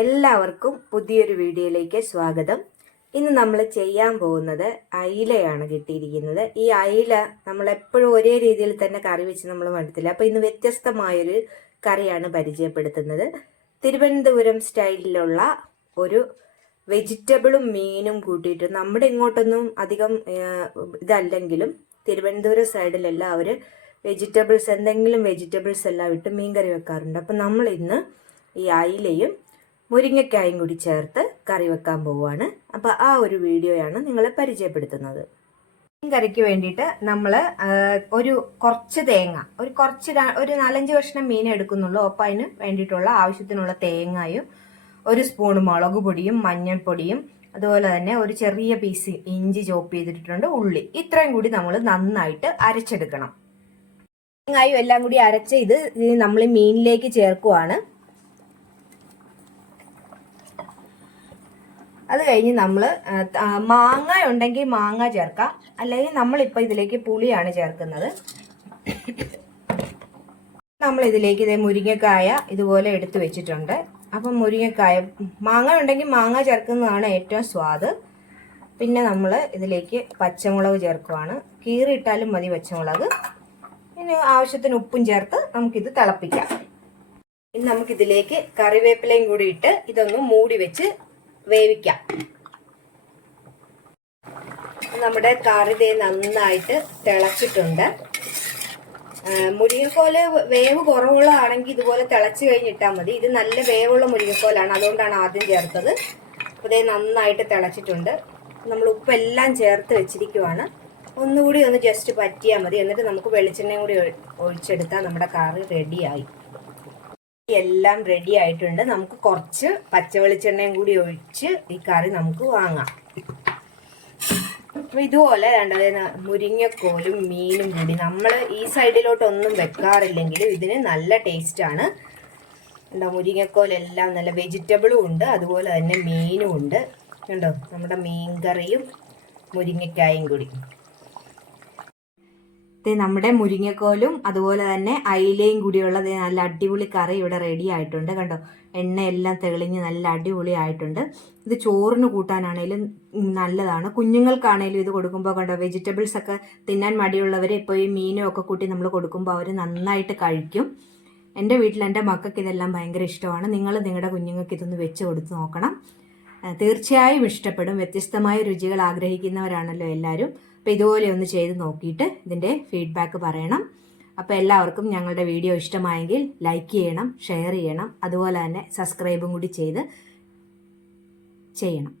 എല്ലാവർക്കും പുതിയൊരു വീഡിയോയിലേക്ക് സ്വാഗതം. ഇന്ന് നമ്മൾ ചെയ്യാൻ പോകുന്നത് അയിലയാണ് കിട്ടിയിരിക്കുന്നത്. ഈ അയില നമ്മൾ എപ്പോഴും ഒരേ രീതിയിൽ തന്നെ കറി വെച്ച് നമ്മൾ മടുത്തില്ല അപ്പോൾ ഇന്ന് വ്യത്യസ്തമായൊരു കറിയാണ് പരിചയപ്പെടുത്തുന്നത്. തിരുവനന്തപുരം സ്റ്റൈലിലുള്ള ഒരു വെജിറ്റബിളും മീനും കൂട്ടിയിട്ട് നമ്മുടെ ഇങ്ങോട്ടൊന്നും അധികം ഇതല്ലെങ്കിലും തിരുവനന്തപുരം സൈഡിലെല്ലാം അവർ വെജിറ്റബിൾസ് എന്തെങ്കിലും വെജിറ്റബിൾസ് എല്ലാം ഇട്ട് മീൻ കറി വെക്കാറുണ്ട്. അപ്പം നമ്മൾ ഇന്ന് ഈ അയിലയും മുരിങ്ങക്കായും കൂടി ചേർത്ത് കറി വെക്കാൻ പോവുകയാണ്. അപ്പോൾ ആ ഒരു വീഡിയോയാണ് നിങ്ങളെ പരിചയപ്പെടുത്തുന്നത്. കറിക്ക് വേണ്ടിയിട്ട് നമ്മൾ ഒരു കുറച്ച് തേങ്ങ ഒരു കുറച്ച് ഒരു നാലഞ്ച് കഷ്ണം മീൻ എടുക്കുന്നുള്ളൂ. അപ്പം അതിന് വേണ്ടിയിട്ടുള്ള ആവശ്യത്തിനുള്ള തേങ്ങയും ഒരു സ്പൂൺ മുളക് പൊടിയും മഞ്ഞൾപ്പൊടിയും അതുപോലെ തന്നെ ഒരു ചെറിയ പീസ് ഇഞ്ചി ചോപ്പ് ചെയ്തിട്ടുണ്ട് ഉള്ളി. ഇത്രയും കൂടി നമ്മൾ നന്നായിട്ട് അരച്ചെടുക്കണം. തേങ്ങായും എല്ലാം കൂടി അരച്ച് ഇത് നമ്മൾ മീനിലേക്ക് ചേർക്കുവാണ്. അത് കഴിഞ്ഞ് നമ്മൾ മാങ്ങ ഉണ്ടെങ്കിൽ മാങ്ങ ചേർക്കാം. അല്ലെങ്കിൽ നമ്മളിപ്പോൾ ഇതിലേക്ക് പുളിയാണ് ചേർക്കുന്നത്. നമ്മൾ ഇതിലേക്ക് ഇതേ മുരിങ്ങക്കായ ഇതുപോലെ എടുത്തു വെച്ചിട്ടുണ്ട്. അപ്പം മുരിങ്ങക്കായ മാങ്ങ ഉണ്ടെങ്കിൽ മാങ്ങ ചേർക്കുന്നതാണ് ഏറ്റവും സ്വാദ്. പിന്നെ നമ്മൾ ഇതിലേക്ക് പച്ചമുളക് ചേർക്കുവാണ്. കീറിയിട്ടാലും മതി പച്ചമുളക്. പിന്നെ ആവശ്യത്തിന് ഉപ്പും ചേർത്ത് നമുക്കിത് തിളപ്പിക്കാം. ഇനി നമുക്കിതിലേക്ക് കറിവേപ്പിലയും കൂടി ഇട്ട് ഇതൊന്ന് മൂടി വെച്ച് വേവിക്കാം. നമ്മുടെ കറി നന്നായിട്ട് തിളച്ചിട്ടുണ്ട്. മുരിങ്ങക്കോൽ വേവ് കുറവുള്ളതാണെങ്കിൽ ഇതുപോലെ തിളച്ച് കഴിഞ്ഞിട്ടാൽ മതി. ഇത് നല്ല വേവുള്ള മുരിങ്ങക്കോലാണ്. അതുകൊണ്ടാണ് ആദ്യം ചേർത്തത്. അപ്പോൾ ഇതേ നന്നായിട്ട് തിളച്ചിട്ടുണ്ട്. നമ്മൾ ഉപ്പെല്ലാം ചേർത്ത് വെച്ചിരിക്കുവാണ്. ഒന്നുകൂടി ഒന്ന് ജസ്റ്റ് പറ്റിയാൽ മതി. എന്നിട്ട് നമുക്ക് വെളിച്ചെണ്ണയും കൂടി ഒഴി- ഒഴിച്ചെടുത്താൽ നമ്മുടെ കറി റെഡിയായി. എല്ലാം റെഡി ആയിട്ടുണ്ട്. നമുക്ക് കുറച്ച് പച്ച വെളിച്ചെണ്ണയും കൂടി ഒഴിച്ച് ഈ കറി നമുക്ക് വാങ്ങാം. അപ്പൊ ഇതുപോലെ രണ്ടത് മുരിങ്ങക്കോലും മീനും കൂടി. നമ്മൾ ഈ സൈഡിലോട്ടൊന്നും വെക്കാറില്ലെങ്കിലും ഇതിന് നല്ല ടേസ്റ്റ് ആണ്. എന്താ മുരിങ്ങക്കോലെല്ലാം നല്ല വെജിറ്റബിളും ഉണ്ട്. അതുപോലെ തന്നെ മീനും ഉണ്ട്. കണ്ടോ നമ്മുടെ മീൻ കറിയും മുരിങ്ങക്കായും കൂടി. നമ്മുടെ മുരിങ്ങക്കോലും അതുപോലെ തന്നെ അയിലയും കൂടിയുള്ള നല്ല അടിപൊളി കറി ഇവിടെ റെഡി ആയിട്ടുണ്ട് കണ്ടോ? എണ്ണയെല്ലാം തെളിഞ്ഞ് നല്ല അടിപൊളി ആയിട്ടുണ്ട്. ഇത് ചോറിന് കൂട്ടാനാണേലും നല്ലതാണ്. കുഞ്ഞുങ്ങൾക്കാണേലും ഇത് കൊടുക്കുമ്പോൾ കണ്ടോ വെജിറ്റബിൾസ് ഒക്കെ തിന്നാൻ മടിയുള്ളവർ ഇപ്പോൾ ഈ മീനും ഒക്കെ കൂട്ടി നമ്മൾ കൊടുക്കുമ്പോൾ അവർ നന്നായിട്ട് കഴിക്കും. എന്റെ വീട്ടിൽ എന്റെ മക്കൾക്ക് ഇതെല്ലാം ഭയങ്കര ഇഷ്ടമാണ്. നിങ്ങൾ നിങ്ങളുടെ കുഞ്ഞുങ്ങൾക്ക് ഇതൊന്ന് വെച്ച് കൊടുത്ത് നോക്കണം. തീർച്ചയായും ഇഷ്ടപ്പെടും. വ്യത്യസ്തമായ രുചികൾ ആഗ്രഹിക്കുന്നവരാണല്ലോ എല്ലാവരും അപ്പോൾ ഇതുപോലെ ഒന്ന് ചെയ്ത് നോക്കിയിട്ട് ഇതിന്റെ ഫീഡ്ബാക്ക് പറയണം. അപ്പോൾ എല്ലാവർക്കും ഞങ്ങളുടെ വീഡിയോ ഇഷ്ടമായെങ്കിൽ ലൈക്ക് ചെയ്യണം ഷെയർ ചെയ്യണം അതുപോലെ തന്നെ സബ്സ്ക്രൈബും കൂടി ചെയ്ത് ചെയ്യണം.